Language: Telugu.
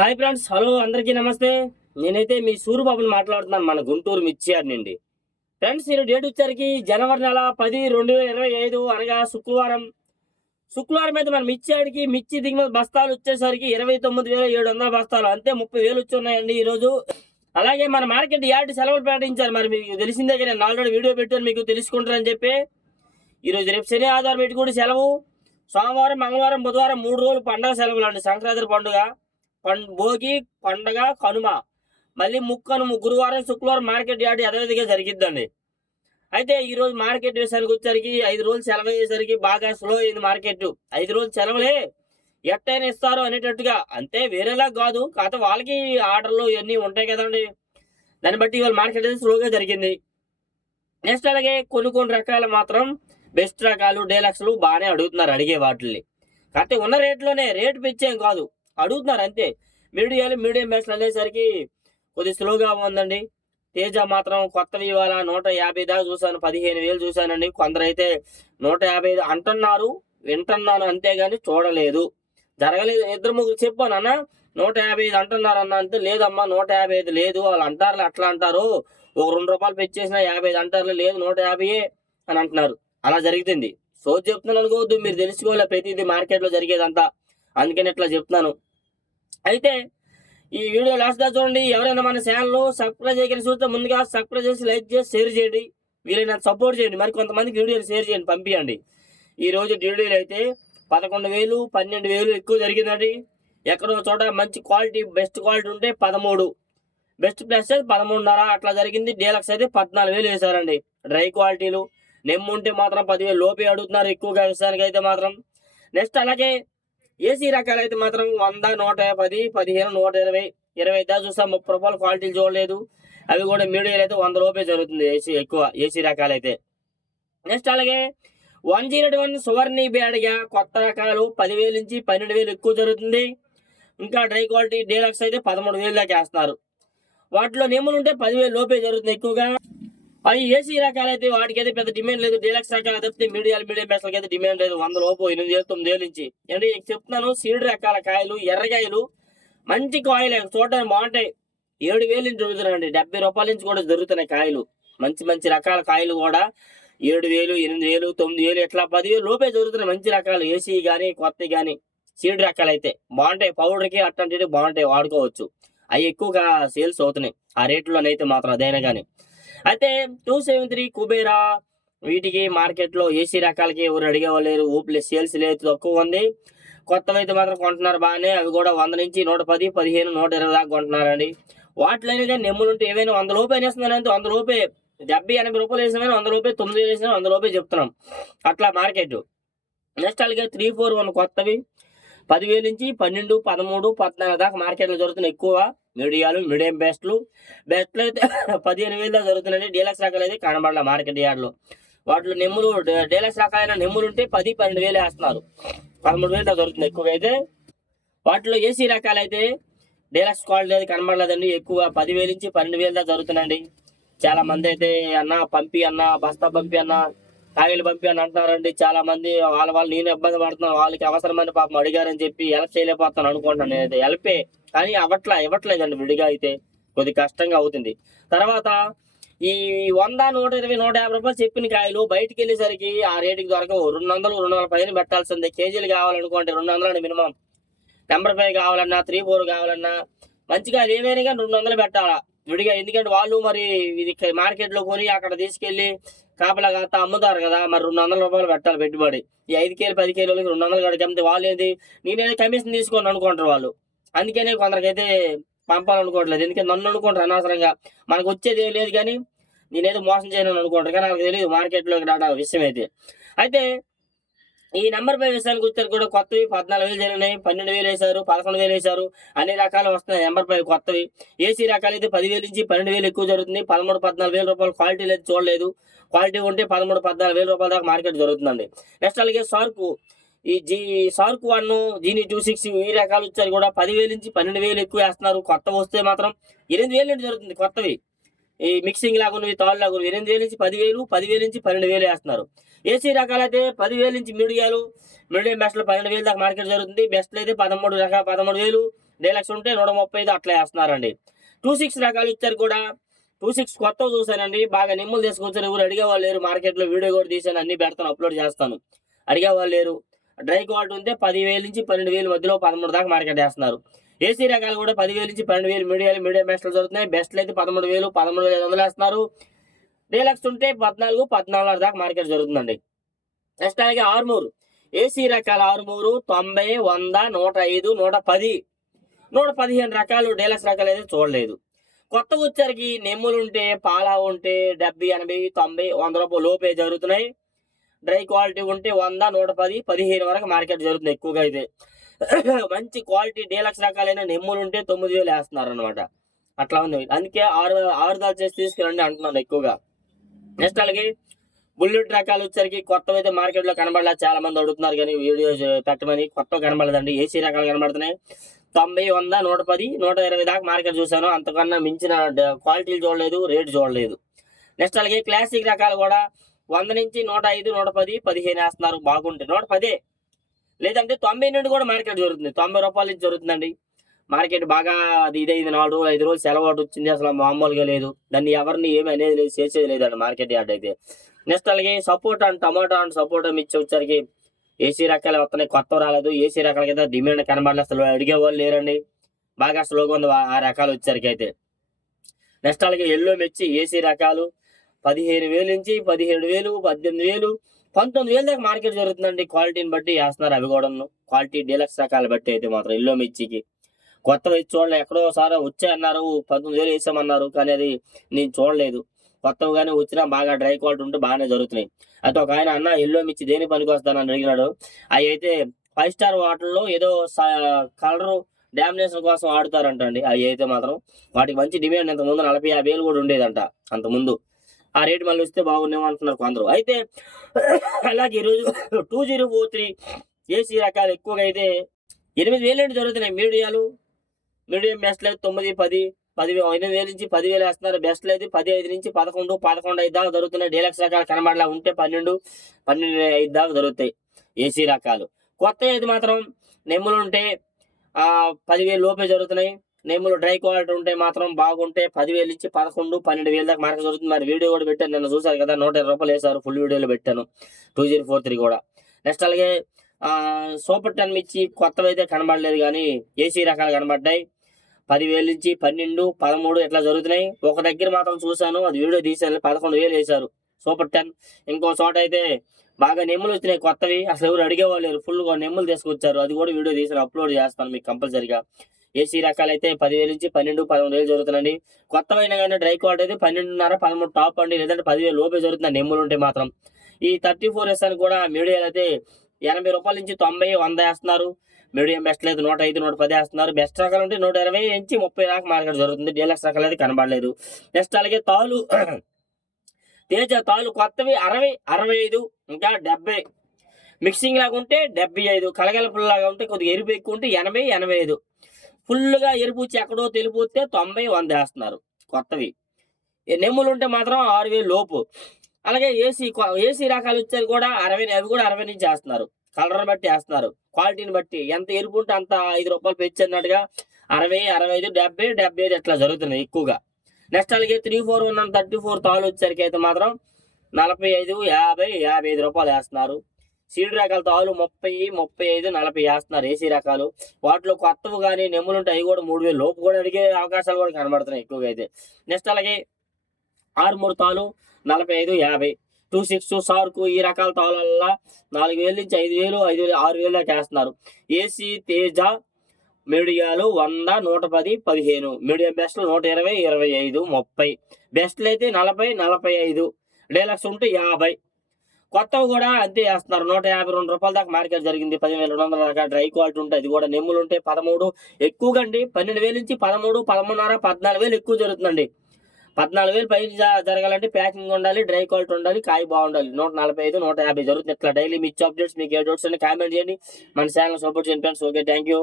హాయ్ ఫ్రెండ్స్, హలో అందరికీ నమస్తే. నేనైతే మీ సూరిబాబుని మాట్లాడుతున్నాను, మన గుంటూరు మిర్చియార్డ్ నుండి. ఫ్రెండ్స్, ఈరోజు డేట్ వచ్చరికి జనవరి నెల 10 2025 అనగా శుక్రవారం అయితే మన మిర్చియార్డ్కి మిర్చి దిగుమతి బస్తాలు వచ్చేసరికి 29,700 బస్తాలు, అంతే 30,000 వచ్చి ఉన్నాయండి ఈరోజు. అలాగే మన మార్కెట్ యార్డ్ సెలవులు ప్రకటించారు. మరి మీకు తెలిసిందే కదా, నేను ఆల్రెడీ వీడియో పెట్టాను, మీకు తెలుసుకుంటారని చెప్పి. ఈరోజు రేపు శని ఆదివారం పెట్టి కూడా సెలవు. సోమవారం మంగళవారం బుధవారం 3 రోజులు పండగ సెలవులు అండి. సంక్రాంతి పండుగ, భోగి పండగ, కనుమ, మళ్ళీ ముక్కనుమ గురువారం శుక్రవారం మార్కెట్ యార్డ్ యథావిధిగా జరిగిద్దండి. అయితే ఈ రోజు మార్కెట్ విషయానికి వచ్చరికి 5 రోజులు సెలవు అయ్యేసరికి బాగా స్లో అయింది మార్కెట్. 5 రోజులు సెలవులే ఎట్టైనా ఇస్తారు అనేటట్టుగా, అంతే, వేరేలా కాదు. కాకపోతే వాళ్ళకి ఆర్డర్లు ఇవన్నీ ఉంటాయి కదండి, దాన్ని బట్టి ఇవాళ మార్కెట్ అయితే స్లోగా జరిగింది. నెక్స్ట్ అలాగే కొన్ని రకాలు మాత్రం బెస్ట్ రకాలు డీలక్స్లు బాగానే అడుగుతున్నారు, అడిగే వాటిని. కాకపోతే ఉన్న రేట్లోనే, రేటు పెంచేం కాదు, అడుగుతున్నారు అంతే. మీడియం బ్యాట్స్ అనేసరికి కొద్ది స్లోగా ఉందండి. తేజ మాత్రం కొత్తవి ఇవాళ 150 దాకా చూశాను, 15,000 చూశానండి. కొందరైతే 150 అంటున్నారు, వింటున్నాను, అంతేగాని చూడలేదు, జరగలేదు. 2-3 చెప్పాను అన్న, 155 అంటున్నారు అన్న అంతే. లేదమ్మా, 155 లేదు, వాళ్ళు అంటారు, అట్లా అంటారు, ఒక 2 రూపాయలు పెంచేసిన 55 అంటారు, లేదు 150 అని అంటున్నారు. అలా జరుగుతుంది. సో చెప్తున్నాను అనుకోవద్దు, మీరు తెలుసుకోవాలి ప్రతిదీ మార్కెట్లో జరిగేదంతా, అందుకని ఇట్లా చెప్తున్నాను. అయితే ఈ వీడియో లాస్ట్ గా చూడండి. ఎవరైనా మన ఛానల్ సబ్స్క్రైబ్ చేయకుండా చూస్తే ముందుగా సబ్స్క్రైబ్ చేసి, లైక్ చేసి, షేర్ చేయండి. వీలైనా సపోర్ట్ చేయండి. మరి కొంతమందికి వీడియోలు షేర్ చేయండి, పంపించండి. ఈ రోజు వీడియోలు అయితే 11,000 12,000 ఎక్కువ జరిగిందండి. ఎక్కడో చోట మంచి క్వాలిటీ, బెస్ట్ క్వాలిటీ ఉంటే 13, బెస్ట్ ప్లస్ 13.5 అట్లా జరిగింది. డీలక్స్ అయితే 14,000 వేశారండి. డ్రై క్వాలిటీలు నెమ్ము ఉంటే మాత్రం 10,000 లోపే అడుగుతున్నారు ఎక్కువగా విషయానికి అయితే మాత్రం. నెక్స్ట్ అలాగే ఏసీ రకాలు అయితే మాత్రం 100, 150, 15, 120, 20 దాకా చూస్తాం. 30 రూపాయలు క్వాలిటీలు చూడలేదు. అవి కూడా మీడియాలు అయితే 100 లోపే జరుగుతుంది ఏసీ రకాలు అయితే. నెక్స్ట్ అలాగే 101 సువర్ణి బ్యాడ్గా కొత్త రకాలు 10,000 నుంచి 12,000 ఎక్కువ జరుగుతుంది. ఇంకా డ్రై క్వాలిటీ డీలక్స్ అయితే 13,000 దాకా వేస్తున్నారు. వాటిలో నెమ్ములు ఉంటే 10,000 లోపే జరుగుతుంది ఎక్కువగా. అవి ఏసీ రకాలు అయితే వాటికైతే పెద్ద డిమాండ్ లేదు. డీలక్స్ రకాలు తప్పితే మీడియం బ్యాచ్లకి అయితే డిమాండ్ లేదు. 100 లోపు 8,000, 9,000 నుంచి. అంటే చెప్తున్నాను, సీడ్ రకాల కాయలు, ఎర్రకాయలు మంచి కాయలు చూడడానికి బాగుంటాయి. 7,000 నుంచి దొరుకుతున్నాయండి. 70 రూపాయల నుంచి కూడా దొరుకుతున్నాయి కాయలు. మంచి రకాల కాయలు కూడా 7,000, 8,000, 9,000 ఇట్లా 10,000 లోపే దొరుకుతున్నాయి మంచి రకాలు. ఏసీ కానీ కొత్త కానీ సీడ్ రకాలు అయితే బాగుంటాయి. పౌడర్కి అట్లాంటివి బాగుంటాయి, వాడుకోవచ్చు. అవి ఎక్కువగా సేల్స్ అవుతున్నాయి ఆ రేట్లోనైతే మాత్రం, అదైనా కానీ. అయితే 273 కుబేరా వీటికి మార్కెట్లో ఏసీ రకాలకి ఎవరు అడిగేవాళ్ళు, ఊపిలే సేల్స్ లేదు, తక్కువ ఉంది. కొత్తవి అయితే మాత్రం కొంటున్నారు బాగానే. అవి కూడా 100 నుంచి 110, 15, 120 దాకా కొంటున్నారండి. వాటిలో కానీ నెమ్ములు ఉంటే ఏవైనా 100 లోపే వేస్తున్నాను అంతే. 100 లోపే 70, 80 రూపాయలు వేసినా 100 లోపే, 9,000 వేసినా 100 లోపే చెప్తున్నాం, అట్లా మార్కెట్. నెక్స్ట్ అలాగే 341 కొత్తవి 10,000 నుంచి 12, 13, 14 దాకా మార్కెట్లో జరుగుతున్నాయి ఎక్కువ. మీడియం బెస్ట్లు అయితే 15,000 దాకా జరుగుతున్నాయి. డీలక్స్ రకాలు అయితే కనబడాల మార్కెట్ యార్డ్లో. వాటిలో నెమ్ములు, డీలక్స్ రకాలైన నెమ్ములు ఉంటే 10, 12,000 వేస్తున్నారు. 13,000 దాకా జరుగుతుంది ఎక్కువగా అయితే. వాటిలో ఏసీ రకాలు అయితే డీలక్స్ క్వాలిటీ అయితే కనబడలేదండి. ఎక్కువ 10,000 నుంచి 12,000 దాకా జరుగుతున్నాయండి. చాలా మంది అయితే అన్న పంపి, అన్న బస్తా పంపి, అన్న కాయలు పంపి అని అంటున్నారండి చాలా మంది. వాళ్ళు నేను ఇబ్బంది పడుతున్నాను, వాళ్ళకి అవసరమైన పాపం అడిగారని చెప్పి హెల్ప్ చేయలేకపోతాను అనుకుంటాను నేనైతే. హెల్పే కానీ ఇవ్వట్లేదండి. విడిగా అయితే కొద్ది కష్టంగా అవుతుంది. తర్వాత ఈ 100, 120, 150 రూపాయలు చెప్పిన కాయలు బయటికి వెళ్ళేసరికి ఆ రేటుకి దొరకవు. 200, 240 పెట్టాల్సిందే. కేజీలు కావాలనుకోండి 200 మినిమం. నెంబర్ 5 కావాలన్నా, 3-4 కావాలన్నా మంచిగా ఏమైనా కానీ 200 పెట్టాలా విడిగా. ఎందుకంటే వాళ్ళు మరి ఇది మార్కెట్లో కొని అక్కడ తీసుకెళ్లి కాపలా కాస్త అమ్ముతారు కదా, మరి 200 రూపాయలు పెట్టాలి పెట్టుబడి. ఈ 5 కేలు 10 కేజీలకి 200 కడికి అమ్మితే వాళ్ళు ఏంటి, నేనేదో కమిషన్ తీసుకోండి అనుకుంటారు వాళ్ళు. అందుకనే కొందరికైతే పంపాలనుకోవట్లేదు. ఎందుకంటే నన్ను అనుకుంటారు అనవసరంగా. మనకు వచ్చేది ఏం లేదు కానీ నేనేదో మోసం చేయను అనుకుంటారు, కానీ నాకు తెలియదు మార్కెట్లోకి రావడం విషయం అయితే ఈ నెంబర్ 5 విషయానికి వచ్చారు కూడా కొత్తవి 14,000 జరిగినాయి. 12,000 వేశారు, 11,000 వేశారు, అన్ని రకాలు వస్తున్నాయి నెంబర్ 5 కొత్తవి. ఏసీ రకాలు అయితే 10,000 నుంచి 12,000 ఎక్కువ జరుగుతుంది. 13, 14,000 రూపాయలు క్వాలిటీ లేదు, చూడలేదు. క్వాలిటీ ఉంటే 13, 14,000 రూపాయల దాకా మార్కెట్ జరుగుతుందండి. నెక్స్ట్ అలాగే సార్కు, ఈ సార్కు 1, జీని 26 ఈ రకాలు వచ్చారు కూడా 10,000 నుంచి 12,000 ఎక్కువ వేస్తున్నారు. కొత్తవి వస్తే మాత్రం 8,000 నుండి జరుగుతుంది కొత్తవి. ఈ మిక్సింగ్ లాగా ఉన్నవి, తాళ్ళు లాగా ఉన్నవి 8,000 నుంచి 10,000, 10,000 నుంచి 12,000 వేస్తున్నారు. ఏసీ రకాలైతే 10,000 నుంచి మీడియం బెస్ట్లు 12,000 దాకా మార్కెట్ జరుగుతుంది. బెస్ట్లు అయితే 13,000, డీలక్స్ ఉంటే 135 అట్లా వేస్తున్నారండి. 26 రకాలు ఇచ్చారు కూడా. 26 కొత్తవి చూసానండి, బాగా నిమ్మలు తీసుకొచ్చారు. ఎవరు అడిగే వాళ్ళు లేరు. మార్కెట్లో వీడియో కూడా తీసాను, అన్ని పెడతాను, అప్లోడ్ చేస్తాను. అడిగే వాళ్ళు లేరు. డ్రై క్వాలిటీ ఉంటే 10,000 నుంచి 12,000 మధ్యలో 13 దాకా మార్కెట్ వేస్తున్నారు. ఏసీ రకాలు కూడా 10,000 నుంచి 12,000 మీడియం బెస్ట్లు దొరుకుతున్నాయి. బెస్ట్లు అయితే 13,000 13,500 వేస్తున్నారు. డీలక్స్ ఉంటే 14 14,500 దాకా మార్కెట్ జరుగుతుందండి. నెక్స్ట్ అలాగే ఆర్మూర్ ఏసీ రకాల ఆర్మూరు 90 100 105 110 115 రకాలు డీలక్స్ రకాలు అయితే చూడలేదు. కొత్త వచ్చరికి నెమ్ములు ఉంటే పాలా ఉంటే 70 80 90 100 రూపాయలు లోపే జరుగుతున్నాయి. డ్రై క్వాలిటీ ఉంటే 100 110 15 వరకు మార్కెట్ జరుగుతుంది ఎక్కువగా అయితే. మంచి క్వాలిటీ డీలక్స్ రకాలైన నెమ్ములు ఉంటే 9,000 వేస్తున్నారు అనమాట. అట్లా ఉంది. అందుకే 6 చేసి తీసుకురండి అంటున్నాను ఎక్కువగా. నెక్స్ట్ అలాగే బుల్లెట్ రకాలు వచ్చరికి కొత్తవి అయితే మార్కెట్లో కనబడలా, చాలా మంది అడుగుతున్నారు కానీ వీడియో పెట్టమని. కొత్తవి కనబడలేదండి, ఏసీ రకాలు కనబడుతున్నాయి. 90 100 110 120 దాకా మార్కెట్ చూశాను. అంతకన్నా మించిన క్వాలిటీలు చూడలేదు, రేటు చూడలేదు. నెక్స్ట్ అలాగే క్లాసిక్ రకాలు కూడా 100 నుంచి 105 110 15 వేస్తున్నారు. బాగుంటే 110 లేదంటే 90 నుండి కూడా మార్కెట్ జరుగుతుంది. 90 రూపాయల నుంచి జరుగుతుందండి మార్కెట్. బాగా అది ఇదైంది, 4 రోజులు 5 రోజులు సెలవు వచ్చింది, అసలు మామూలుగా లేదు. దాన్ని ఎవరిని ఏమి అనేది లేదు, చేసేది లేదండి మార్కెట్ యార్డ్ అయితే. నెక్స్ట్ అలాగే సపోటా అండ్ టమాటా అండ్ సపోటా మిర్చి వచ్చరికి ఏసీ రకాలు వస్తున్నాయి, కొత్త రాలేదు. ఏసీ రకాలకి అయితే డిమాండ్ కనబడలేదు, అసలు అడిగే వాళ్ళు లేరండి. బాగా స్లోగా ఉంది ఆ రకాలు వచ్చరికి అయితే. నెక్స్ట్ అలాగే ఎల్లో మిర్చి ఏసీ రకాలు 15,000 నుంచి 17,000 18,000 19,000 దాకా మార్కెట్ జరుగుతుందండి. క్వాలిటీని బట్టి వేస్తున్నారు అవి కూడా. క్వాలిటీ డీలక్స్ రకాలు బట్టి అయితే మాత్రం ఎల్లో మిర్చికి కొత్తగా చూడలే. ఎక్కడో ఒకసారి వచ్చాయన్నారు, 19,000 వేసామన్నారు, కానీ అది నేను చూడలేదు. కొత్తగానే వచ్చినా బాగా డ్రై క్వాలిటీ ఉంటే బాగానే జరుగుతున్నాయి. అయితే ఒక ఆయన అన్న ఎల్లో మిర్చి దేని పనికి వస్తానని అడిగినాడు. అవి అయితే 5 స్టార్ వాటర్లో ఏదో కలరు డామినేషన్ కోసం ఆడుతారంట అండి. అవి అయితే మాత్రం వాటికి మంచి డిమాండ్. ఇంత ముందు 40,000 కూడా ఉండేదంట అంత ముందు. ఆ రేటు మళ్ళీ వస్తే బాగున్నామో అంటున్నారు కొందరు. అయితే అలాగే ఈరోజు 2043 ఏసీ రకాలు ఎక్కువగా అయితే 8,000 నుండి జరుగుతున్నాయి. మీడియం బెస్ట్లు అయితే 9 10 8,000 నుంచి 10,000 వేస్తున్నారు. బెస్ట్లు అయితే 15 నుంచి 11 11,500 దాకా జరుగుతున్నాయి. డీలక్స్ రకాలు కనబడలా ఉంటే 12 12,500 దాకా జరుగుతాయి ఏసీ రకాలు. కొత్త అయితే మాత్రం నెమ్ములు ఉంటే 10,000 లోపే జరుగుతున్నాయి. నెమ్ములు డ్రై క్వాలిటీ ఉంటే మాత్రం బాగుంటే 10,000 నుంచి 11 12,000 దాకా మార్కెట్ జరుగుతుంది. మరి వీడియో కూడా పెట్టాను, నిన్న చూసారు కదా, 120 రూపాయలు వేసారు. ఫుల్ వీడియోలో పెట్టాను 2043 కూడా. నెక్స్ట్ అలాగే సూపర్ 10 మిర్చి కొత్తవి అయితే కనబడలేదు, కానీ ఏసీ రకాలు కనబడ్డాయి. 10,000 నుంచి 12 13 ఇట్లా జరుగుతున్నాయి. ఒక దగ్గర మాత్రం చూశాను, అది వీడియో తీసాను, 11,000 వేశారు సూపర్ 10. ఇంకో చోట అయితే బాగా నెమ్ములు వచ్చినాయి కొత్తవి, అసలు ఎవరు అడిగేవాళ్ళు లేరు. ఫుల్గా నెమ్ములు తీసుకొచ్చారు, అది కూడా వీడియో తీసాను, అప్లోడ్ చేస్తాను మీకు కంపల్సరీగా. ఏసీ రకాలు అయితే 10,000 నుంచి 12 13,000 జరుగుతుందండి. కొత్తవైనా కానీ డ్రై క్వాలిటీ అయితే 12.5 13 టాప్ అండి, లేదంటే 10,000 లోపే జరుగుతుంది నెమ్ములు ఉంటే మాత్రం. ఈ 34S అని కూడా మీడియాలో అయితే 80 రూపాయల నుంచి 90 100 వేస్తున్నారు. మీడియం బెస్ట్ అయితే 105 110 వేస్తున్నారు. బెస్ట్ రకాలు ఉంటే 120 నుంచి 30 దాకా మార్కెట్ జరుగుతుంది. డీలక్స్ రకాలు అయితే కనబడలేదు. నెక్స్ట్ అలాగే తాలు తేజ తాలు కొత్తవి 60 65 ఇంకా 70 మిక్సింగ్ లాగా ఉంటే 75, కలగలపుల్లాగా ఉంటే కొద్దిగా ఎరుపు ఎక్కువ ఉంటే 80 85. ఫుల్గా ఎరుపు వచ్చి ఎక్కడో తెలుపు వస్తే 90 100 వేస్తున్నారు కొత్తవి. నెమ్ములు ఉంటే మాత్రం 6,000 లోపు. అలాగే ఏసీ రకాలు వచ్చేది కూడా 60, అవి కూడా 60 నుంచి వేస్తున్నారు. కలర్ బట్టి వేస్తున్నారు, క్వాలిటీని బట్టి. ఎంత ఎరుపు ఉంటే అంత 5 రూపాయలు పెంచి అన్నట్టుగా 60 65 70 75 ఇట్లా జరుగుతున్నాయి ఎక్కువగా. నెక్స్ట్ అలాగే 341 34 తాళ్ళు వచ్చేసరికి అయితే మాత్రం 45 50 55 రూపాయలు వేస్తున్నారు. సీడ్ రకాల తాళ్ళు 30 35 40 వేస్తున్నారు ఏసీ రకాలు. వాటిలో కొత్తవి కానీ నెమ్ములు ఉంటాయి, అవి కూడా 3,000 లోపు కూడా అడిగే అవకాశాలు కూడా కనబడుతున్నాయి ఎక్కువగా అయితే. నెక్స్ట్ అలాగే ఆర్మూర్ తాళ్ళు 45 50 26 సార్కు ఈ రకాల తాళ్ళ 4,000 నుంచి 5,000 5,000 6,000 దాకా వేస్తున్నారు. ఏసీ తేజ మీడియాలు 100 110 15, మీడియం బెస్ట్లు 120 25 30, బెస్ట్లు అయితే 40 45, డీలక్స్ ఉంటే 50. కొత్తవి కూడా అంతే వేస్తున్నారు. 152 రూపాయల దాకా మార్కెట్ జరిగింది. 10,200 దాకా డ్రై క్వాలిటీ ఉంటాయి. అది కూడా నెమ్ములు ఉంటే 13 ఎక్కువగా అండి. 12,000 నుంచి 13 13.5 14,000 ఎక్కువ జరుగుతుందండి. 14,000 పై జరగాలంటే ప్యాకింగ్ ఉండాలి, డ్రై క్వాలిటీ ఉండాలి, కాయ బాగుండాలి. 145 150 జరుగుతుంది. ఇట్లా డైలీ మీ అప్డేట్స్ మీకు ఏ డౌట్స్ అని కామెంట్ చేయండి. మన ఛానల్ సపోర్ట్ చేయండి ఫ్రెండ్స్. Okay, thank you.